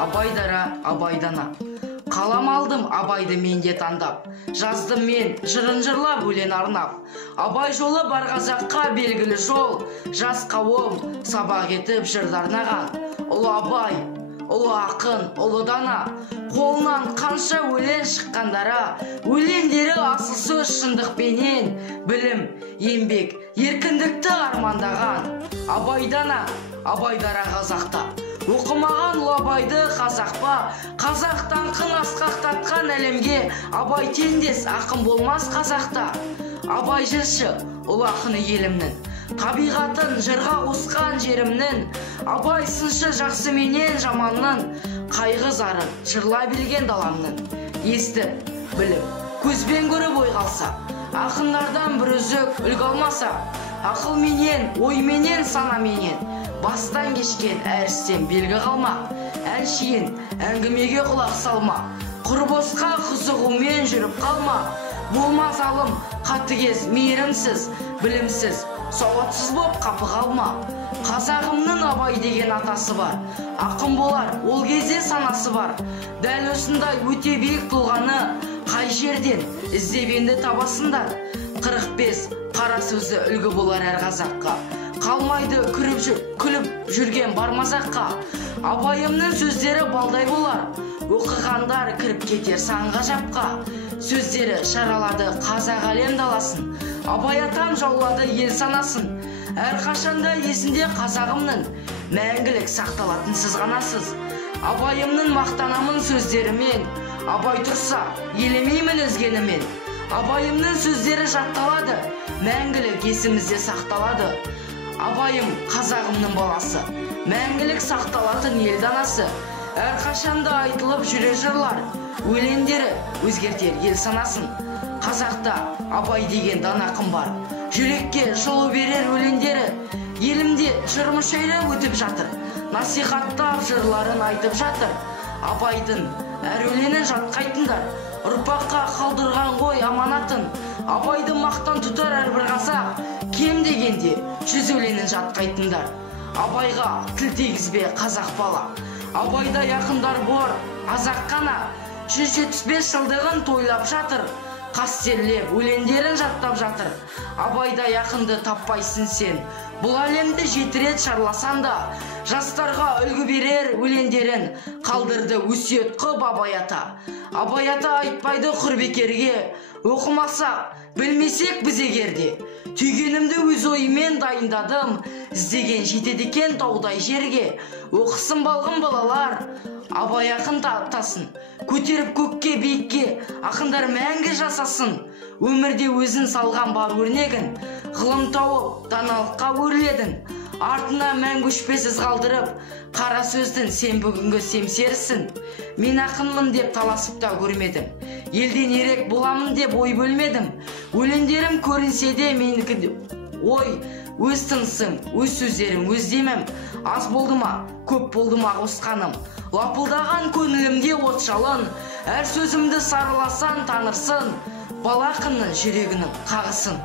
Абайдара, абайдана. Қалам алдым абайды менде таңдап, жаздым мен жырын жырлап өлең арнап. Абай жолы бар қазаққа белгілі жол, жас қауым сабақ етіп жырды арнаған. Ұлы Абай, ұлы ақын, ұлы дана, қолынан қанша өлең шыққандара, өлеңдері асыл сөз шындықпенен, білім, еңбек, еркіндікті армандаған. Абайдана, абайдара қазақта. Оқымаған ұлы Абайды қазақ па, қазақтан қын асқақтатқан әлемге Абай теңдес ақын болмас қазақта. Абай жыршы, ұлы ақыны елімнің, табиғатын жырға қосқан жерімнің. Абай сыншы жақсы менен жаманның, қайғы зарын жырла білген даламның. Есті, біліп, көзбен көріп ой қалса, ақындардан бір үзік үлгі алмаса, ақыл менен, ой менен, сана менен бастан кешкен әр істен белгі қалма. Әншейін әңгімеге құлақ салма, құр босқа қызығумен жүріп қалма. Болма залым, қатыгез, мейірімсіз, білімсіз, сауатсыз боп қапы қалма. Қазағымның Абай деген атасы бар, ақын болар, ол кезде санасы бар. Дәл осындай өте биік тұлғаны қай жерден іздеп енді табасыңдар. 45 қара сөзі үлгі болар әр қазаққа, қалмайды күліп жүрген бар мазаққа. Абайымның сөздері балдай болар, оқығандар кіріп кетер сан ғажапқа. Сөздері шаралады қазақ әлем даласын, Абай атам жаулады ел санасын. Әрқашанда есінде қазағымның, мәңгілік сақталатын сіз ғанасыз. Абайымның мақтанамын сөздерімен, Абай тұрса елемеймін өзгенімен. Абайымның сөздері жатталады, мәңгілік есімізде сақталады. Абайым қазағымның баласы, мәңгілік сақталатын ел данасы. Әрқашанда айтылып жүре жырлар, өлеңдері өзгертер ел санасын. Қазақта Абай деген дана ақын бар, жүрекке жылу берер өлеңдері. Елімде жыр мүшәйрі өтіп жатыр, насихаттап жырларын айтып жатыр. Абайдың әр өлеңін жатқайтындар, ұрпаққа қалдырған ғой аманатын. Абайды мақтан тұтар әрбір қазақ, кем дегенде 100 өлеңін жатқайтындар. Абайға тіл тигізбе қазақ бала, Абайда якындар бар азақ қана. 175 жылдығын тойлап жатыр, қастерлеп өлеңдерін жаттап жатыр. Абайда якынды таппайсың сен, бұл әлемді 7 рет шарласан да. Жастарға үлгі берер өлеңдерін қалдырды өсиет қып Абай ата. Абай ата айтпайды құр бекерге, оқымасақ, білмесек біз егерде. Түйгенімді өз ойымен дайындадым, іздеген жетеді екен таудай жерге. Оқысын балғын балалар, Абай ақын таптасын, көтеріп көкке биікке, ақындар мәңгі жасасын. Өмірде өзін салған бар өрнегін, ғылым тауып даналыққа өрледің. Артына мәңгі өшпесіз қалдырып, қара сөздің сен бүгінгі семсерсің. Мен ақынмын деп таласып та көрмедім, елден ерек боламын деп ой бөлмедім. Өлеңдерім көрінсе де менікі ой, өз тынысым, өз сөздерім өз демім. Аз болды ма, көп болды ма қосқаным, лапылдаған көңілімде от жалын. Әр сөзімді сарыласан танырсын, бала ақынның жүрегінің қағысын.